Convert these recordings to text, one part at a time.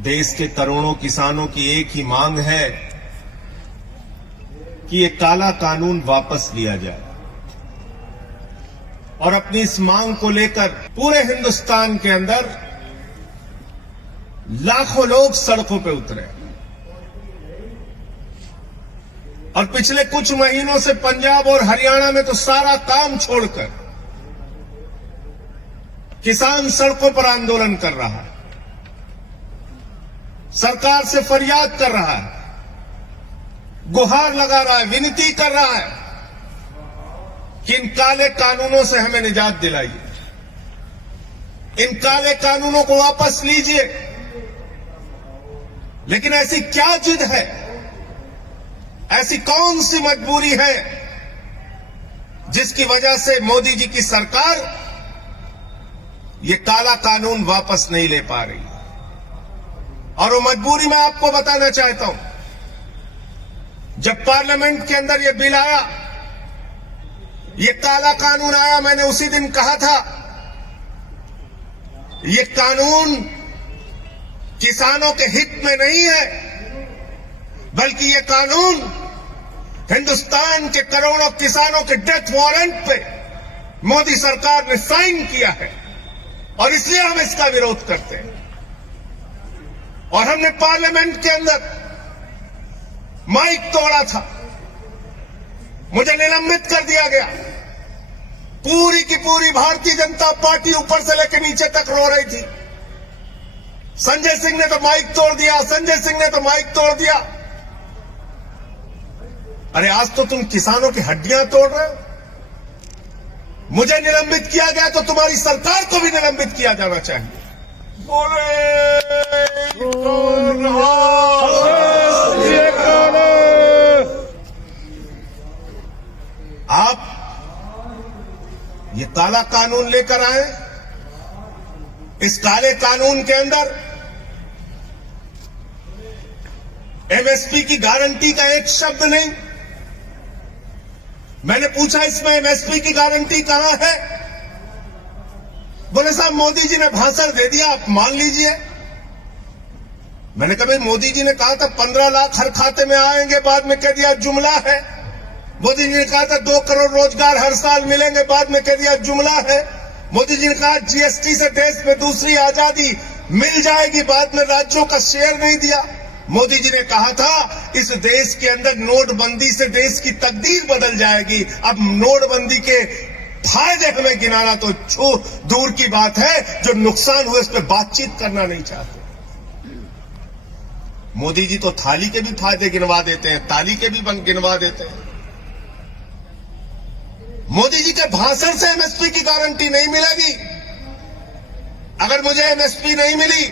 देश के करोड़ों किसानों की एक ही मांग है कि ये काला कानून वापस लिया जाए और अपनी इस मांग को लेकर पूरे हिंदुस्तान के अंदर लाखों लोग सड़कों पे उतरे और पिछले कुछ महीनों से पंजाब और हरियाणा में तो सारा काम छोड़कर किसान सड़कों पर आंदोलन कर रहा है, सरकार से फरियाद कर रहा है, गुहार लगा रहा है, विनती कर रहा है कि इन काले कानूनों से हमें निजात दिलाइए, इन काले कानूनों को वापस लीजिए। लेकिन ऐसी क्या जिद है, ऐसी कौन सी मजबूरी है जिसकी वजह से मोदी जी की सरकार ये काला कानून वापस नहीं ले पा रही? और वो मजबूरी मैं आपको बताना चाहता हूं। जब पार्लियामेंट के अंदर ये बिल आया, ये काला कानून आया, मैंने उसी दिन कहा था ये कानून किसानों के हित में नहीं है, बल्कि ये कानून हिंदुस्तान के करोड़ों किसानों के डेथ वारंट पे मोदी सरकार ने साइन किया है और इसलिए हम इसका विरोध करते हैं। और हमने पार्लियामेंट के अंदर माइक तोड़ा था, मुझे निलंबित कर दिया गया। पूरी की पूरी भारतीय जनता पार्टी ऊपर से लेकर नीचे तक रो रही थी। संजय सिंह ने तो माइक तोड़ दिया, संजय सिंह ने तो माइक तोड़ दिया। अरे आज तो तुम किसानों की हड्डियां तोड़ रहे हो। मुझे निलंबित किया गया तो तुम्हारी सरकार को भी निलंबित किया जाना चाहिए। आप ये काला कानून लेकर आए, इस काले कानून के अंदर एमएसपी की गारंटी का एक शब्द नहीं। मैंने पूछा इसमें एमएसपी की गारंटी कहां है? बोले साहब मोदी जी ने भाषण दे दिया, आप मान लीजिए। मैंने कहा भाई मोदी जी ने कहा था 15 लाख हर खाते में आएंगे, बाद में कह दिया जुमला है। मोदी जी ने कहा था 2 करोड़ रोजगार हर साल मिलेंगे, बाद में कह दिया जुमला है। मोदी जी ने कहा जीएसटी से देश में दूसरी आजादी मिल जाएगी, बाद में राज्यों का शेयर नहीं दिया। मोदी जी ने कहा था इस देश के अंदर नोटबंदी से देश की तकदीर बदल जाएगी। अब नोटबंदी के फायदे हमें गिनाना तो दूर की बात है, जो नुकसान हुए इस पर बातचीत करना नहीं चाहते। मोदी जी तो थाली के भी फायदे गिनवा देते हैं, ताली के भी गिनवा देते हैं। मोदी जी के भाषण से एमएसपी की गारंटी नहीं मिलेगी। अगर मुझे एमएसपी नहीं मिली,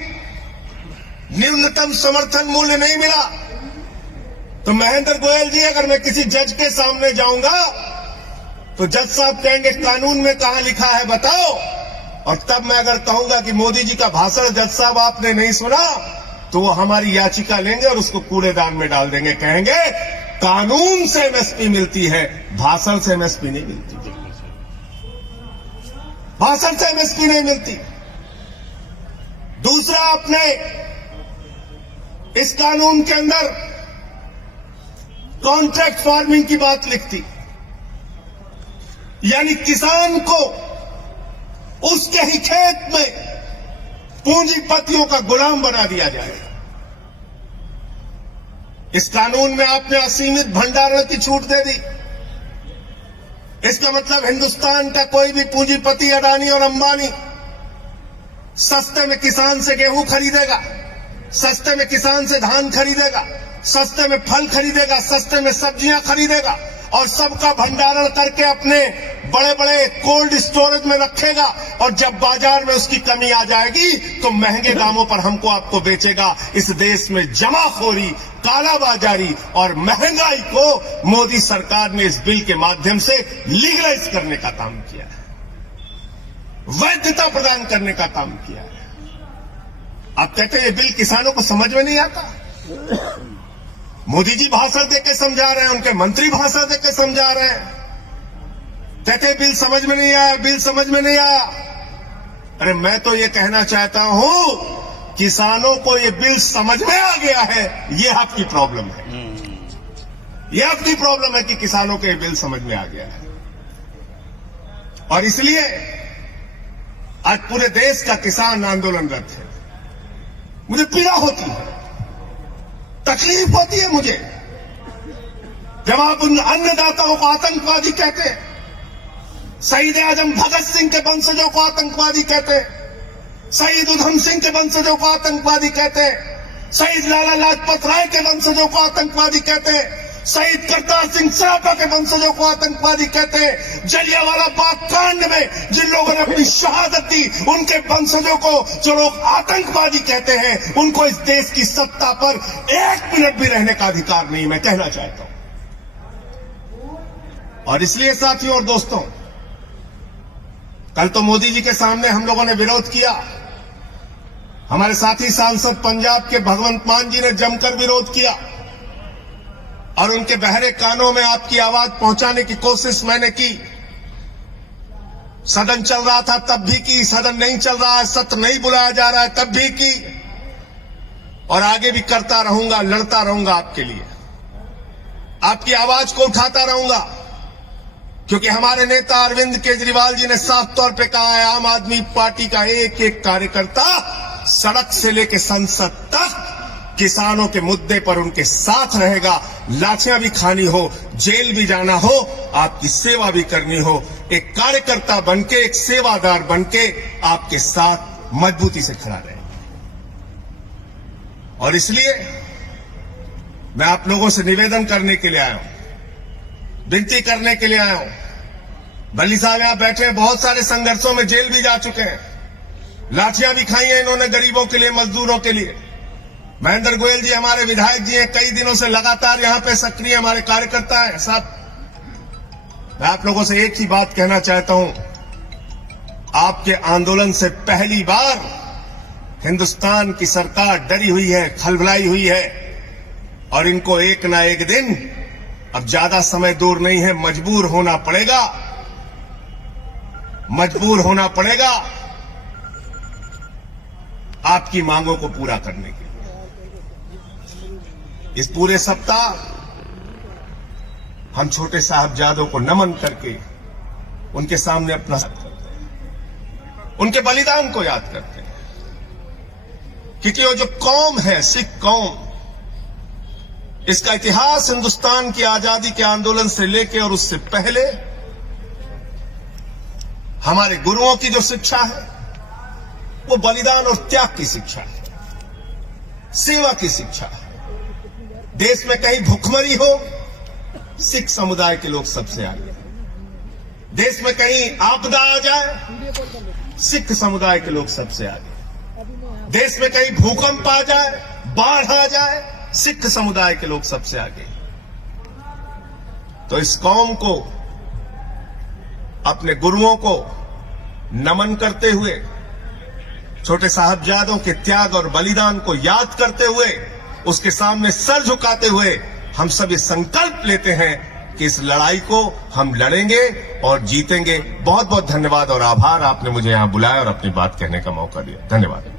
न्यूनतम समर्थन मूल्य नहीं मिला, तो महेंद्र गोयल जी अगर मैं किसी जज के सामने जाऊंगा तो जज साहब कहेंगे कानून में कहां लिखा है बताओ। और तब मैं अगर कहूंगा कि मोदी जी का भाषण जज साहब आपने नहीं सुना, तो वो हमारी याचिका लेंगे और उसको कूड़ेदान में डाल देंगे। कहेंगे कानून से एमएसपी मिलती है, भाषण से एमएसपी नहीं मिलती, भाषण से एमएसपी नहीं मिलती। दूसरा, आपने इस कानून के अंदर कॉन्ट्रैक्ट फार्मिंग की बात लिखती, यानी किसान को उसके ही खेत में पूंजीपतियों का गुलाम बना दिया जाएगा। इस कानून में आपने असीमित भंडारण की छूट दे दी। इसका मतलब हिंदुस्तान का कोई भी पूंजीपति, अडानी और अंबानी, सस्ते में किसान से गेहूं खरीदेगा, सस्ते में किसान से धान खरीदेगा, सस्ते में फल खरीदेगा, सस्ते में सब्जियां खरीदेगा और सबका भंडारण करके अपने बड़े बड़े कोल्ड स्टोरेज में रखेगा। और जब बाजार में उसकी कमी आ जाएगी तो महंगे दामों पर हमको आपको बेचेगा। इस देश में जमाखोरी, कालाबाजारी और महंगाई को मोदी सरकार ने इस बिल के माध्यम से लीगलाइज करने का काम किया है, वैधता प्रदान करने का काम किया है। आप कहते हैं ये बिल किसानों को समझ में नहीं आता। मोदी जी भाषण देके समझा रहे हैं, उनके मंत्री भाषण देके समझा रहे हैं, कहते बिल समझ में नहीं आया, बिल समझ में नहीं आया। अरे मैं तो ये कहना चाहता हूं किसानों को ये बिल समझ में आ गया है, ये आपकी प्रॉब्लम है। ये आपकी प्रॉब्लम है कि किसानों को ये बिल समझ में आ गया है। और इसलिए आज पूरे देश का किसान आंदोलनरत है। मुझे पीड़ा होती है, तकलीफ होती है मुझे, जब आप उन अन्नदाताओं को आतंकवादी कहते हैं, शहीद आजम भगत सिंह के वंशजों को आतंकवादी कहते हैं, शहीद उधम सिंह के वंशजों को आतंकवादी कहते हैं, शहीद लाला लाजपत राय के वंशजों को आतंकवादी कहते हैं, शहीद करतार सिंह सराफा के वंशजों को आतंकवादी कहते हैं, जलियांवाला बाग कांड में जिन लोगों ने अपनी शहादत दी उनके वंशजों को जो लोग आतंकवादी कहते हैं, उनको इस देश की सत्ता पर 1 मिनट भी रहने का अधिकार नहीं, मैं कहना चाहता हूं। और इसलिए साथियों और दोस्तों, कल तो मोदी जी के सामने हम लोगों ने विरोध किया, हमारे साथी सांसद पंजाब के भगवंत मान जी ने जमकर विरोध किया और उनके बहरे कानों में आपकी आवाज पहुंचाने की कोशिश मैंने की। सदन चल रहा था तब भी की, सदन नहीं चल रहा है, सत्र नहीं बुलाया जा रहा है तब भी की, और आगे भी करता रहूंगा, लड़ता रहूंगा आपके लिए, आपकी आवाज को उठाता रहूंगा, क्योंकि हमारे नेता अरविंद केजरीवाल जी ने साफ तौर पे कहा है, आम आदमी पार्टी का एक एक कार्यकर्ता सड़क से लेकर संसद तक किसानों के मुद्दे पर उनके साथ रहेगा। लाठियां भी खानी हो, जेल भी जाना हो, आपकी सेवा भी करनी हो, एक कार्यकर्ता बनके, एक सेवादार बनके आपके साथ मजबूती से खड़ा रहेगा। और इसलिए मैं आप लोगों से निवेदन करने के लिए आया हूं, विनती करने के लिए आया हूं। बल्ली साहब यहां बैठे हैं, बहुत सारे संघर्षों में जेल भी जा चुके हैं, लाठियां भी खाई हैं इन्होंने गरीबों के लिए, मजदूरों के लिए। महेंद्र गोयल जी हमारे विधायक जी हैं, कई दिनों से लगातार यहां पे सक्रिय हमारे कार्यकर्ता हैं साहब। मैं आप लोगों से एक ही बात कहना चाहता हूं, आपके आंदोलन से पहली बार हिंदुस्तान की सरकार डरी हुई है, खलबलाई हुई है, और इनको एक ना एक दिन, अब ज्यादा समय दूर नहीं है, मजबूर होना पड़ेगा, मजबूर होना पड़ेगा आपकी मांगों को पूरा करने के लिए। इस पूरे सप्ताह हम छोटे साहबजादों को नमन करके उनके सामने अपना उनके बलिदान को याद करते हैं, क्योंकि वो जो कौम है, सिख कौम, इसका इतिहास हिंदुस्तान की आजादी के आंदोलन से लेकर और उससे पहले हमारे गुरुओं की जो शिक्षा है वो बलिदान और त्याग की शिक्षा है, सेवा की शिक्षा है। देश में कहीं भुखमरी हो, सिख समुदाय के लोग सबसे आगे। देश में कहीं आपदा आ जाए, सिख समुदाय के लोग सबसे आगे। देश में कहीं भूकंप आ जाए, बाढ़ आ जाए, सिख समुदाय के लोग सबसे आगे। तो इस कौम को, अपने गुरुओं को नमन करते हुए, छोटे साहबजादों के त्याग और बलिदान को याद करते हुए, उसके सामने सर झुकाते हुए हम सब ये संकल्प लेते हैं कि इस लड़ाई को हम लड़ेंगे और जीतेंगे। बहुत बहुत धन्यवाद और आभार, आपने मुझे यहां बुलाया और अपनी बात कहने का मौका दिया। धन्यवाद।